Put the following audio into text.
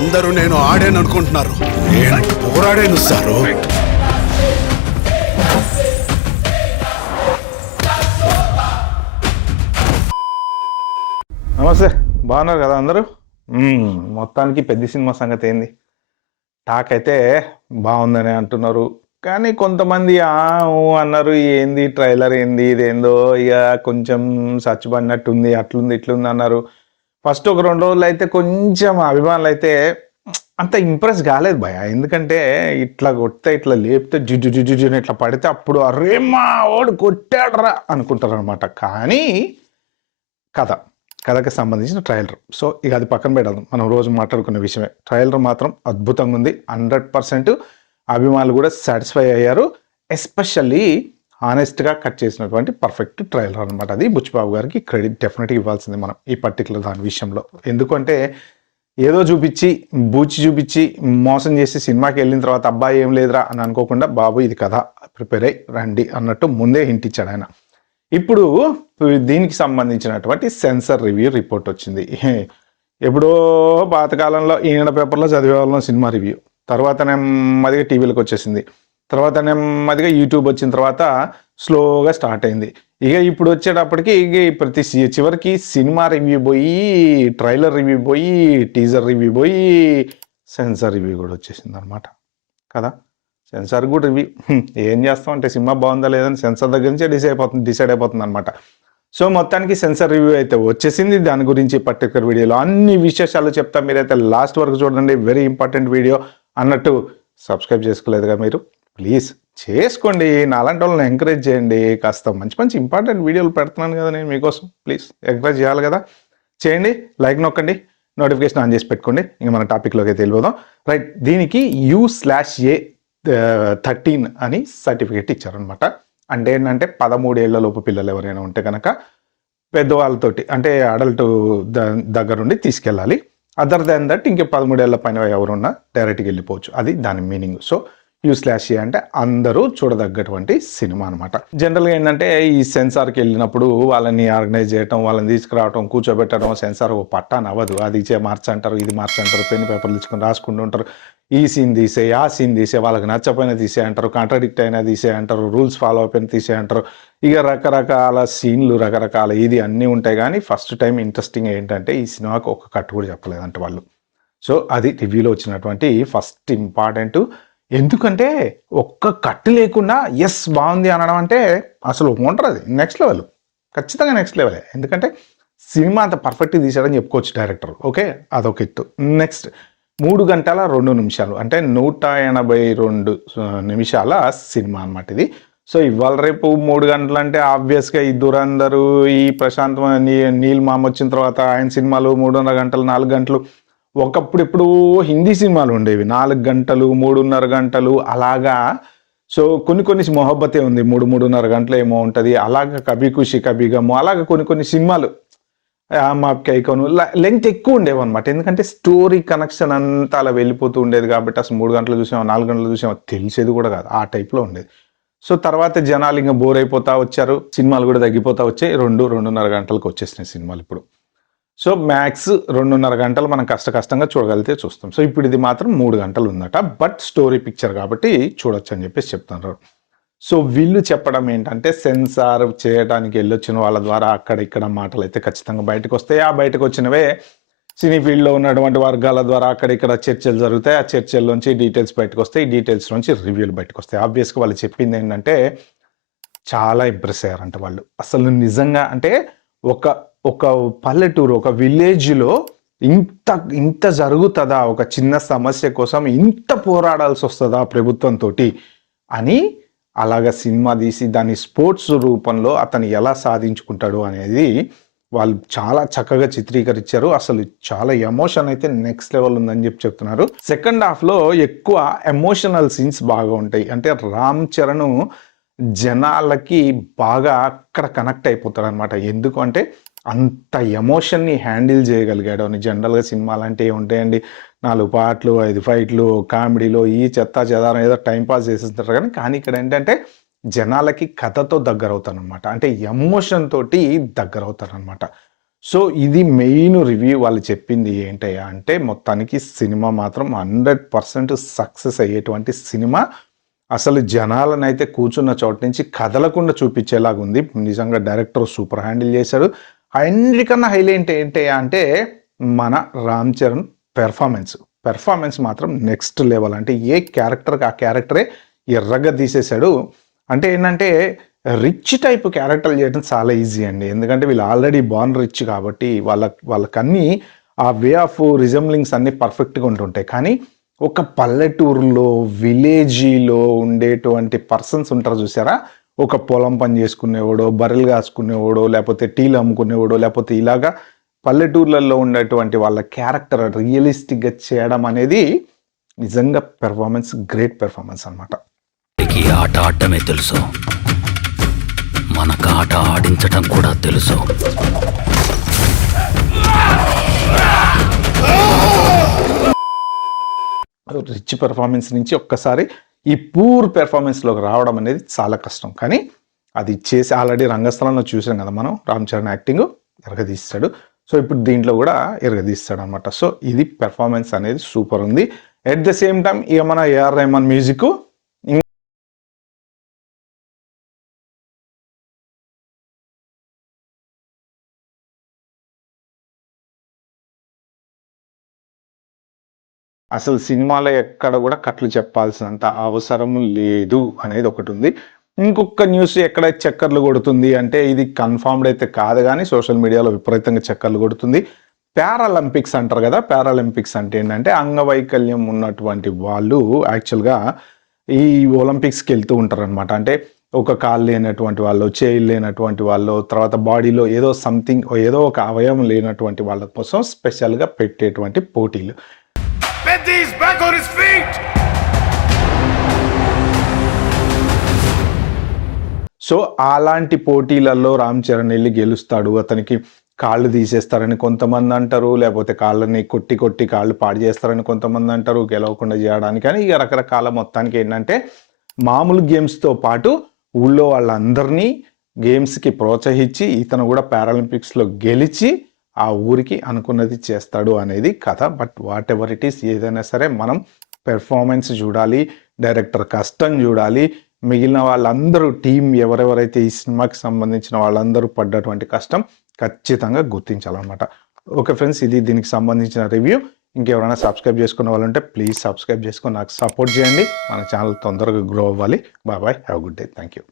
అందరూ నేను ఆడాను అనుకుంటున్నారు. నేను పోరాడాను సారు. నమస్తే, బాగున్నారు కదా అందరూ? మొత్తానికి పెద్ద సినిమా సంగతి ఏంది? టాక్ అయితే బాగుందని అంటున్నారు, కానీ కొంతమంది అన్నారు ఏంది ట్రైలర్ ఏంది ఇదేందో ఇక కొంచెం సర్చ్ పడినట్టుంది, అట్లుంది ఇట్లుంది అన్నారు. ఫస్ట్ ఒక 2 రోజులు అయితే కొంచెం అభిమానులు అయితే అంత ఇంప్రెస్ కాలేదు భయ. ఎందుకంటే ఇట్లా కొడితే ఇట్లా లేపితే జుజు జుజు ఇట్లా పడితే అప్పుడు అరే మా ఓడు కొట్టాడరా అనుకుంటారు అనమాట. కానీ కథకి సంబంధించిన ట్రైలర్. సో ఇక అది పక్కన పెట్టాలి, మనం రోజు మాట్లాడుకునే విషయమే. ట్రైలర్ మాత్రం అద్భుతంగా ఉంది. 100% అభిమానులు కూడా సాటిస్ఫై అయ్యారు. ఎస్పెషల్లీ హానెస్ట్గా కట్ చేసినటువంటి పర్ఫెక్ట్ ట్రైలర్ అనమాట. అది బుచ్చిబాబు గారికి క్రెడిట్ డెఫినెట్గా ఇవ్వాల్సింది మనం ఈ పర్టికులర్ దాని విషయంలో. ఎందుకంటే ఏదో చూపించి మోసం చేసి సినిమాకి వెళ్ళిన తర్వాత అబ్బాయి ఏం లేదురా అని అనుకోకుండా బాబు ఇది కథ ప్రిపేర్ అయ్యి రండి అన్నట్టు ముందే హింట్ ఇచ్చాడు ఆయన. ఇప్పుడు దీనికి సంబంధించినటువంటి సెన్సార్ రివ్యూ రిపోర్ట్ వచ్చింది. ఎప్పుడో పాతకాలంలో ఈనాడు పేపర్లో చదివే వాళ్ళం సినిమా రివ్యూ. తర్వాత నెమ్మదిగా టీవీలకు వచ్చేసింది. తర్వాత నెమ్మదిగా యూట్యూబ్ వచ్చిన తర్వాత స్లోగా స్టార్ట్ అయింది. ఇక ఇప్పుడు వచ్చేటప్పటికి ఇక ప్రతి చివరికి సినిమా రివ్యూ పోయి, ట్రైలర్ రివ్యూ పోయి, టీజర్ రివ్యూ పోయి, సెన్సార్ రివ్యూ కూడా వచ్చేసింది అనమాట కదా. సెన్సార్ కూడా రివ్యూ ఏం చేస్తాం అంటే సినిమా బాగుందా లేదని సెన్సార్ దగ్గర నుంచే డిసైడ్ అయిపోతుంది అనమాట. సో మొత్తానికి సెన్సార్ రివ్యూ అయితే వచ్చేసింది. దాని గురించి పర్టికులర్ వీడియోలో అన్ని విశేషాలు చెప్తా, మీరైతే లాస్ట్ వరకు చూడండి. వెరీ ఇంపార్టెంట్ వీడియో అన్నట్టు. సబ్స్క్రైబ్ చేసుకోలేదుగా మీరు, ప్లీజ్ చేసుకోండి. నాలాంటి వాళ్ళని ఎంకరేజ్ చేయండి. కాస్త మంచి మంచి ఇంపార్టెంట్ వీడియోలు పెడుతున్నాను కదా నేను మీకోసం, ప్లీజ్ ఎంకరేజ్ చేయాలి కదా. చేయండి, లైక్ నొక్కండి, నోటిఫికేషన్ ఆన్ చేసి పెట్టుకోండి. ఇంకా మన టాపిక్లోకి అయితే వెళ్ళిపోదాం. రైట్, దీనికి U/A13 అని సర్టిఫికేట్ ఇచ్చారనమాట. అంటే ఏంటంటే 13 ఏళ్ల లోపు పిల్లలు ఎవరైనా ఉంటే కనుక పెద్దవాళ్ళతోటి అంటే అడల్ట్ దగ్గరుండి తీసుకెళ్ళాలి. అదర్ దాన్ దట్ ఇంకే 13 ఏళ్ల పైన ఎవరున్నా డైరెక్ట్గా వెళ్ళిపోవచ్చు. అది దాని మీనింగ్. సో U/A అంటే అందరూ చూడదగ్గటువంటి సినిమా అనమాట. జనరల్గా ఏంటంటే ఈ సెన్సార్కి వెళ్ళినప్పుడు వాళ్ళని ఆర్గనైజ్ చేయటం, వాళ్ళని తీసుకురావటం, కూర్చోబెట్టడం, సెన్సార్ ఒక పట్టాను అవ్వదు. అది మార్చంటారు, ఇది మార్చంటారు, పెన్ పేపర్లు ఇచ్చుకొని రాసుకుంటూ ఉంటారు. ఈ సీన్ తీసే, ఆ సీన్ తీసే, వాళ్ళకి నచ్చపోయినా తీసే అంటారు, కాంట్రాడిక్ట్ అయినా తీసే అంటారు, రూల్స్ ఫాలో అయిపోయిన తీసే అంటారు. ఇక రకరకాల సీన్లు, రకరకాల ఇది అన్నీ ఉంటాయి. కానీ ఫస్ట్ టైం ఇంట్రెస్టింగ్ ఏంటంటే ఈ సినిమాకి ఒక కట్టు కూడా చెప్పలేదంట వాళ్ళు. సో అది రివ్యూలో వచ్చినటువంటి ఫస్ట్ ఇంపార్టెంట్. ఎందుకంటే ఒక్క కట్టు లేకుండా ఎస్ బాగుంది అనడం అంటే అసలు ఉంటుంది, అది నెక్స్ట్ లెవెల్, ఖచ్చితంగా నెక్స్ట్ లెవెలే. ఎందుకంటే సినిమా అంత పర్ఫెక్ట్గా తీసాడని చెప్పుకోవచ్చు డైరెక్టర్. ఓకే, అదొక ఎత్తు. నెక్స్ట్ 3 గంటల 2 నిమిషాలు అంటే 182 నిమిషాల సినిమా అనమాట ఇది. సో ఇవాళ రేపు 3 గంటలు అంటే ఆబ్వియస్గా ఈ దురందరు, ఈ ప్రశాంత్ నీల్ మామ వచ్చిన తర్వాత ఆయన సినిమాలు 3.5 గంటలు, 4 గంటలు. ఒకప్పుడు ఎప్పుడు హిందీ సినిమాలు ఉండేవి 4 గంటలు, 3.5 గంటలు అలాగా. సో కొన్ని మొహబ్బతే ఉంది 3.5 గంటలు ఏమో ఉంటుంది. అలాగా కభీ ఖుషీ కభీ గమ్, అలాగా కొన్ని సినిమాలు మాకైకోను లెంగ్త్ ఎక్కువ ఉండేవి అనమాట. ఎందుకంటే స్టోరీ కనెక్షన్ అంతా అలా వెళ్ళిపోతూ ఉండేది కాబట్టి అసలు 3 గంటలు చూసామో 4 గంటలు చూసామో తెలిసేది కూడా కాదు, ఆ టైప్లో ఉండేది. సో తర్వాత జనాలు ఇంకా బోర్ అయిపోతా వచ్చారు, సినిమాలు కూడా తగ్గిపోతా వచ్చాయి. 2-2.5 గంటలకు వచ్చేసినాయి సినిమాలు ఇప్పుడు. సో మ్యాక్స్ 2.5 గంటలు మనం కష్టంగా చూడగలిగితే చూస్తాం. సో ఇప్పుడు ఇది మాత్రం 3 గంటలు ఉందట. బట్ స్టోరీ పిక్చర్ కాబట్టి చూడొచ్చు అని చెప్పేసి చెప్తున్నారు. సో వీళ్ళు చెప్పడం ఏంటంటే సెన్సార్ చేయడానికి వెళ్ళొచ్చిన వాళ్ళ ద్వారా అక్కడ ఇక్కడ మాటలు అయితే ఖచ్చితంగా బయటకు వస్తాయి. ఆ బయటకు వచ్చినవే సినీ ఫీల్డ్లో ఉన్నటువంటి వర్గాల ద్వారా అక్కడిక్కడ చర్చలు జరుగుతాయి. ఆ చర్చల్లోంచి డీటెయిల్స్ బయటకు వస్తాయి, ఈ డీటెయిల్స్ నుంచి రివ్యూలు బయటకు వస్తాయి. ఆబ్వియస్గా వాళ్ళు చెప్పింది ఏంటంటే చాలా ఇంప్రెస్ అయ్యారంట వాళ్ళు. అసలు నిజంగా అంటే ఒక పల్లెటూరు, ఒక విలేజ్లో ఇంత జరుగుతుందా, ఒక చిన్న సమస్య కోసం ఇంత పోరాడాల్సి వస్తుందా ప్రభుత్వంతో అని. అలాగా సినిమా తీసి దాన్ని స్పోర్ట్స్ రూపంలో అతను ఎలా సాధించుకుంటాడు అనేది వాళ్ళు చాలా చక్కగా చిత్రీకరించారు. అసలు చాలా ఎమోషన్ అయితే నెక్స్ట్ లెవెల్ ఉందని చెప్తున్నారు. సెకండ్ హాఫ్లో ఎక్కువ ఎమోషనల్ సీన్స్ బాగా ఉంటాయి. అంటే రామ్ చరణ్ జనాలకి బాగా అక్కడ కనెక్ట్ అయిపోతాడు అనమాట. ఎందుకు అంటే అంత ఎమోషన్ని హ్యాండిల్ చేయగలిగాడు అని. జనరల్గా సినిమాలు అంటే ఏముంటాయండి, 4 పాటలు, 5 ఫైట్లు, కామెడీలో ఈ చెత్తా చెదారం ఏదో టైంపాస్ చేసేస్తారు. కానీ ఇక్కడ ఏంటంటే జనాలకి కథతో దగ్గర అవుతానమాట. అంటే ఎమోషన్ తోటి దగ్గర అవుతారనమాట. సో ఇది మెయిన్ రివ్యూ వాళ్ళు చెప్పింది ఏంటయ్యా అంటే మొత్తానికి సినిమా మాత్రం 100% సక్సెస్ అయ్యేటువంటి సినిమా. అసలు జనాలను అయితే కూర్చున్న చోట నుంచి కదలకుండా చూపించేలాగా ఉంది. నిజంగా డైరెక్టర్ సూపర్ హ్యాండిల్ చేశాడు. అన్నిటికన్నా హైలైట్ ఏంటయ్యా అంటే మన రామ్ చరణ్ పెర్ఫార్మెన్స్ మాత్రం నెక్స్ట్ లెవెల్. అంటే ఏ క్యారెక్టర్కి ఆ క్యారెక్టరే ఎర్రగా తీసేశాడు. అంటే ఏంటంటే రిచ్ టైప్ క్యారెక్టర్లు చేయడం చాలా ఈజీ అండి. ఎందుకంటే వీళ్ళు ఆల్రెడీ బార్న్ రిచ్ కాబట్టి వాళ్ళకన్నీ ఆ వే ఆఫ్ రిజంబ్లింగ్స్ అన్నీ పర్ఫెక్ట్గా ఉంటుంటాయి. కానీ ఒక పల్లెటూరులో విలేజీలో ఉండేటువంటి పర్సన్స్ ఉంటారు చూసారా, ఒక పొలం పని చేసుకునేవాడో, బర్రెలు కాసుకునేవాడో, లేకపోతే టీలు అమ్ముకునేవాడో, లేకపోతే ఇలాగా పల్లెటూర్లలో ఉండేటువంటి వాళ్ళ క్యారెక్టర్ రియలిస్టిక్గా చేయడం అనేది నిజంగా గ్రేట్ పెర్ఫార్మెన్స్ అనమాట. ఆట ఆడటమే తెలుసు, మనకు ఆట ఆడించటం కూడా తెలుసు. రిచ్ పెర్ఫార్మెన్స్ నుంచి ఒక్కసారి ఈ పూర్ పెర్ఫార్మెన్స్లోకి రావడం అనేది చాలా కష్టం. కానీ అది చేసి ఆల్రెడీ రంగస్థలంలో చూసాం కదా మనం, రామ్ చరణ్ యాక్టింగ్ ఎరగదీస్తాడు. సో ఇప్పుడు దీంట్లో కూడా ఎరగదీస్తాడు అనమాట. సో ఇది పెర్ఫార్మెన్స్ అనేది సూపర్ ఉంది. ఎట్ ద సేమ్ టైం ఇక మన ఏఆర్ రెహమాన్ మ్యూజిక్ అసలు సినిమాలో ఎక్కడ కూడా కట్లు చెప్పాల్సినంత అవసరం లేదు అనేది ఒకటి ఉంది. ఇంకొక న్యూస్ ఎక్కడైతే చక్కర్లు కొడుతుంది అంటే ఇది కన్ఫర్మ్డ్ అయితే కాదు, కానీ సోషల్ మీడియాలో విపరీతంగా చక్కర్లు కొడుతుంది. పారాలింపిక్స్ అంటారు కదా, పారాలింపిక్స్ అంటే ఏంటంటే అంగవైకల్యం ఉన్నటువంటి వాళ్ళు యాక్చువల్గా ఈ ఒలింపిక్స్కి వెళ్తూ ఉంటారు అనమాట. అంటే ఒక కాలు లేనటువంటి వాళ్ళు, చేయి లేనటువంటి వాళ్ళు, తర్వాత బాడీలో ఏదో ఒక అవయవం లేనటువంటి వాళ్ళ కోసం స్పెషల్గా పెట్టేటువంటి పోటీలు. He's back on his feet. So అలాంటి పోటీలలో రామ్ చరణ్ వెళ్ళి గెలుస్తాడు. అతనికి కాళ్ళు తీసేస్తారని కొంతమంది అంటారు, లేకపోతే కాళ్ళని కొట్టి కాళ్ళు పాడు చేస్తారని కొంతమంది అంటారు గెలవకుండా చేయడానికి. కానీ ఇక రకరకాల మొత్తానికి ఏంటంటే మామూలు గేమ్స్తో పాటు ఊళ్ళో వాళ్ళందరినీ గేమ్స్కి ప్రోత్సహించి ఇతను కూడా పారాలింపిక్స్లో గెలిచి ఆ ఊరికి అనుకున్నది చేస్తాడు అనేది కథ. But what ever it is, ఏదైనా సరే మనం పెర్ఫార్మెన్స్ చూడాలి, డైరెక్టర్ కష్టం చూడాలి, మిగిలిన వాళ్ళందరూ టీం ఎవరెవరైతే ఈ సినిమాకి సంబంధించిన వాళ్ళందరూ పడ్డటువంటి కష్టం ఖచ్చితంగా గుర్తించాలన్నమాట. ఓకే ఫ్రెండ్స్, ఇది దీనికి సంబంధించిన రివ్యూ. ఇంకెవరైనా సబ్స్క్రైబ్ చేసుకున్న వాళ్ళు ఉంటే ప్లీజ్ సబ్స్క్రైబ్ చేసుకొని నాకు సపోర్ట్ చేయండి. మన ఛానల్ తొందరగా గ్రో అవ్వాలి. Bye, have good day, thank you.